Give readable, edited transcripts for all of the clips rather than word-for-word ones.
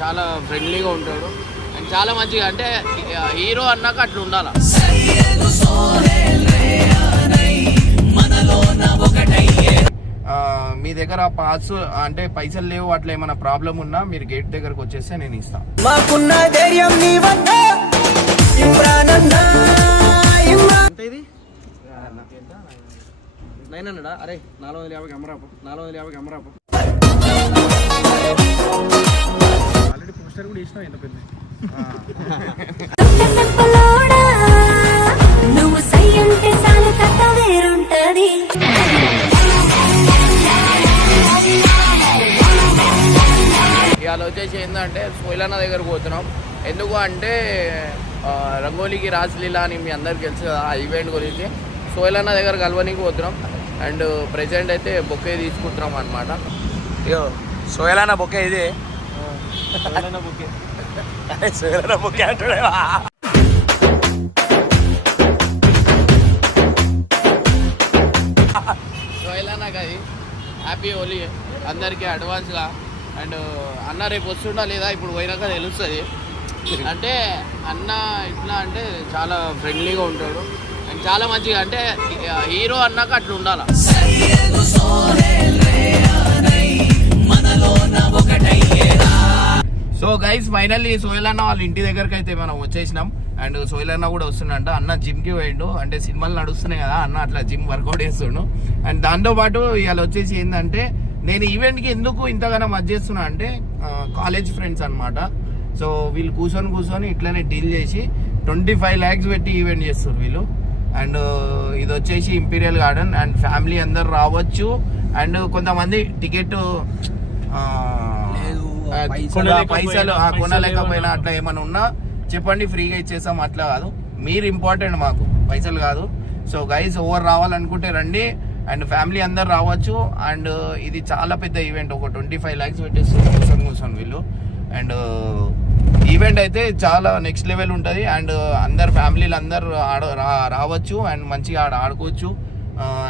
చాలా ఫ్రెండ్లీగా ఉంటాడు అండ్ చాలా మంచిగా, అంటే హీరో అన్నాక అట్లా ఉండాలి. మీ దగ్గర పాస్ అంటే పైసలు లేవు అట్లా ఏమైనా ప్రాబ్లం ఉన్నా మీరు గేట్ దగ్గరకు వచ్చేస్తే నేను ఇస్తాను. ఇది 900 అరే 450 అమరాపు 450 అమరాపు. ఆల్రెడీ పోస్టర్ కూడా ఇచ్చినావు ఎంత పెద్ద. ఇవాళ వచ్చేసి ఏంటంటే సోయిలన్న దగ్గరకు పోతున్నాం. ఎందుకు అంటే రంగోలీకి రాజలీలా అని మీ అందరికి తెలుసు కదా, ఆ ఈవెంట్ గురించి సోయిలన్న దగ్గర కలవనికి పోతున్నాం. అండ్ ప్రెజెంట్ అయితే బొకే తీసుకుంటున్నాం అనమాట. ఇయో సోయలన్న బొకే ఇది, సోయలన్న బొకే అంటాడే. సోయిలన్నకి అది హ్యాపీ హోలీ అందరికీ అడ్వాన్స్గా. అండ్ అన్న రేపు వస్తుండా లేదా ఇప్పుడు పోయినాక తెలుస్తుంది. అంటే అన్న ఇట్లా అంటే చాలా ఫ్రెండ్లీగా ఉంటాడు అండ్ చాలా మంచిగా, అంటే హీరో అన్నాక అట్లా ఉండాలి. సో గైస్ ఫైనల్లీ సోయిలన్న వాళ్ళ ఇంటి దగ్గరికి అయితే మనం వచ్చేసినాం. అండ్ సోయిలన్న కూడా వస్తుండంట. అన్న జిమ్కి పోయిండు, అంటే సినిమాలు నడుస్తున్నాయి కదా, అన్న అట్లా జిమ్ వర్కౌట్ చేస్తుండు. అండ్ దాంతోపాటు ఇవాళ వచ్చేసి ఏంటంటే నేను ఈవెంట్కి ఎందుకు ఇంతగానో మధ్య చేస్తున్నా అంటే కాలేజ్ ఫ్రెండ్స్ అనమాట. సో వీళ్ళు కూర్చొని ఇట్లనే డీల్ చేసి 25 lakhs పెట్టి ఈవెంట్ చేస్తారు వీళ్ళు. అండ్ ఇది వచ్చేసి ఇంపీరియల్ గార్డెన్ అండ్ ఫ్యామిలీ అందరు రావచ్చు. అండ్ కొంతమంది టికెట్ పైసలు కొనలేకపోయినా అట్లా ఏమైనా ఉన్నా చెప్పండి, ఫ్రీగా ఇచ్చేసాం. అట్లా కాదు, మీరు ఇంపార్టెంట్, మాకు పైసలు కాదు. సో గైస్ ఓవర్ రావాలనుకుంటే రండి అండ్ ఫ్యామిలీ అందరు రావచ్చు. అండ్ ఇది చాలా పెద్ద ఈవెంట్, ఒక 25 lakhs పెట్టేస్తారు కూర్చొని వీళ్ళు. అండ్ ఈవెంట్ అయితే చాలా నెక్స్ట్ లెవెల్ ఉంటుంది. అండ్ అందరు ఫ్యామిలీలు అందరు రావచ్చు అండ్ మంచిగా ఆడుకోవచ్చు.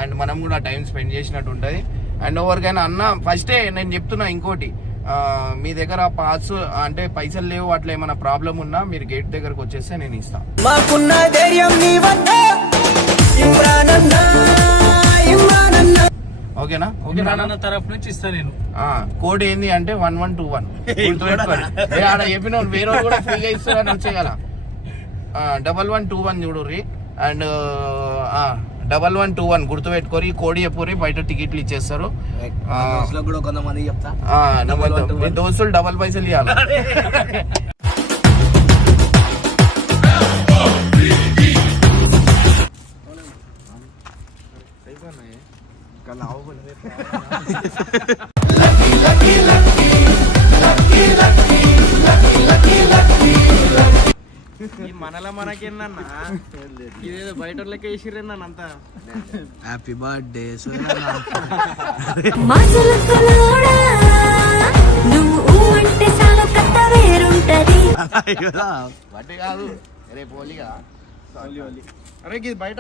అండ్ మనం కూడా టైం స్పెండ్ చేసినట్టు ఉంటుంది. అండ్ ఎవరికైనా అన్న ఫస్టే నేను చెప్తున్నా ఇంకోటి, మీ దగ్గర పాస్ అంటే పైసలు లేవు అట్లా ఏమైనా ప్రాబ్లం ఉన్నా మీరు గేట్ దగ్గరకు వచ్చేస్తే నేను ఇస్తాను. ఓకేనా? ఓకే తరఫు నుంచి ఇస్తాను నేను. కోడ్ ఏంది అంటే 1121 ఆడ చెప్పిన వేరే కూడా ఫ్రీగా ఇస్తారని వచ్చేయగల. 1121 చూడుర్రి. అండ్ 1121 గుర్తుపెట్టుకోరి, కోడి చెప్పుర్రి, బయట టికెట్లు ఇచ్చేస్తారు. కొంతమంది చెప్తా దోస్తులు డబల్ పైసలు ఇవ్వాలి. మనలా మనకేందన్నా ఇదేదో బయట లెక్క వేసిర్రేందన్న అంతా. హ్యాపీ బర్త్డే బట్టి కాదు, రేపు హోలీగా. అరే ఇది బయట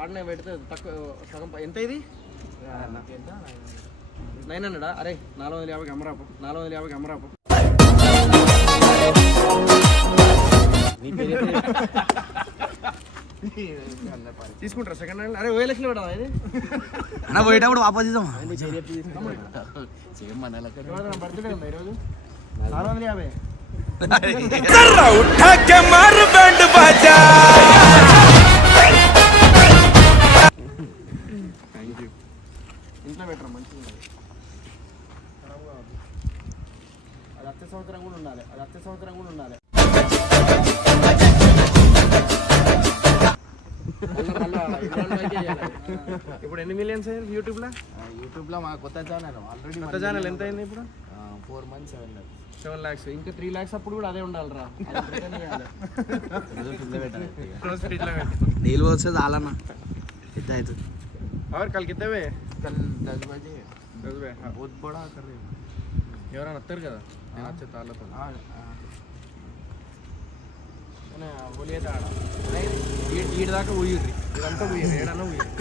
ఆడనే పెడితే తక్కువ సగం. ఎంత ఇది 900 అరే 450 అమరాపు 450 అమరాపు. తీసుకుంటారా సెకండ్ హ్యాండ్? అరే 1000 లక్షలు పెడదా ఇది అన్న, పోయేటప్పుడు వాపస్ ఇద్దాం. బర్త్డే ఉందా ఈరోజు? 450 ఇంట్లో పెట్టరా, మంచిగా ఉన్నది. అది వచ్చే సంవత్సరం కూడా ఉండాలి, అది వచ్చే సంవత్సరం కూడా ఉండాలి. ఇప్పుడు ఎన్ని మిలియన్స్ అయ్యింది యూట్యూబ్లో? యూట్యూబ్లో మా కొత్త ఛానల్ ఆల్రెడీ. కొత్త ఛానల్ ఎంత అయింది ఇప్పుడు? 4 months 7 lakhs. ఇంకా 3 lakhs అప్పుడు కూడా అదే ఉండాలిరా. నీళ్ళు వస్తే చాలన్నా इतना है तो। और कल कितने बजे? कल 10 बजे। 10 बजे बहुत बड़ा कर रहे हैं ఎవరైనా వస్తారు కదా వచ్చే తాళ్ళతో హోలీ అయితే ఆడ ఈడ దాకా ఊయిర్రి ఇదంతా ఊయిర్రి ఏడన్నా ఊయిర్రి.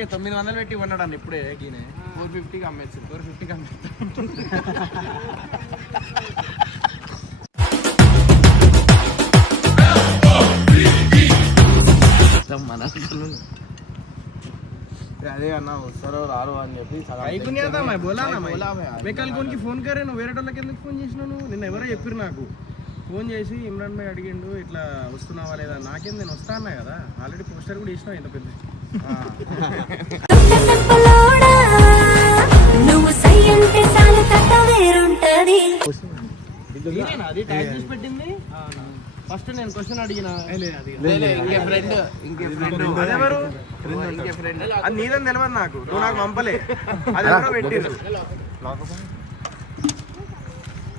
ఓకే 900 పెట్టి కొన్నాడు అన్న ఇప్పుడే గీనే 450కి అమ్మేసి 450 అమ్ముతా మన అదే అన్న వస్తారో రారు అని చెప్పి అయిపోయినా मैं बोला ना मैं बोला मैं मैं कल कोन की फोन करे నువ్వు వేరే వాళ్ళకి ఎందుకు ఫోన్ చేసినావు నువ్వు నిన్న ఎవరో చెప్పిరు నాకు ఫోన్ చేసి ఇమ్రాన్ భాయ్ అడిగిండు ఇట్లా వస్తున్నావా లేదా నాకేం నేను వస్తా అన్నా కదా ఆల్రెడీ పోస్టర్ కూడా ఇచ్చినావు ఇంత పెద్ద నువ్వు సై అంటే చాలు తట్ట వేరుంటది నేనేనా అది ట్యాగ్ చేసి పెట్టింది ఫస్ట్ నేను క్వశ్చన్ అడిగినా ఇంకే ఫ్రెండ్ అదెవరు ఇంకే ఫ్రెండ్ అది నీదని తెలియదు నాకు నువ్వు నాకు పంపలే అది ఎవరో పెట్టిరు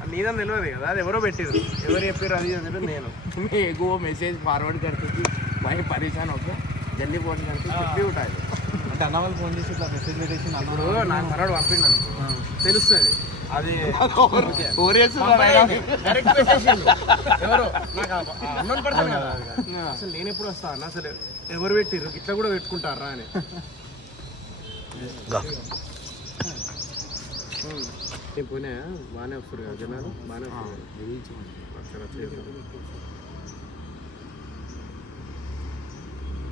అది నీదని తెలియదు కదా అది ఎవరో పెట్టిరు ఎవరు చెప్పారు అది అని చెప్పి నేను मेरे को मैसेज फॉरवर्ड करते कि भाई परेशान हो गया जल्दी फोन करके कुछ भी उठा दो అంటే అన్న వాళ్ళు ఫోన్ చేసి ఇట్లా మెసేజ్ పెట్టేసి ఇప్పుడు నాకు మనోడు పంపిండు అనుకో తెలుస్తుంది అది డైరెక్ట్ పెట్టేసిండు ఎవరో నాకు అన్నోన్ పర్సన్ కదా అసలు నేను ఎప్పుడు వస్తా అన్న అసలు ఎవరు పెట్టిర్రు ఇట్లా కూడా పెట్టుకుంటారా అని పోయినా బాగానే వస్తారు కదా జనాలు బాగానే వస్తారు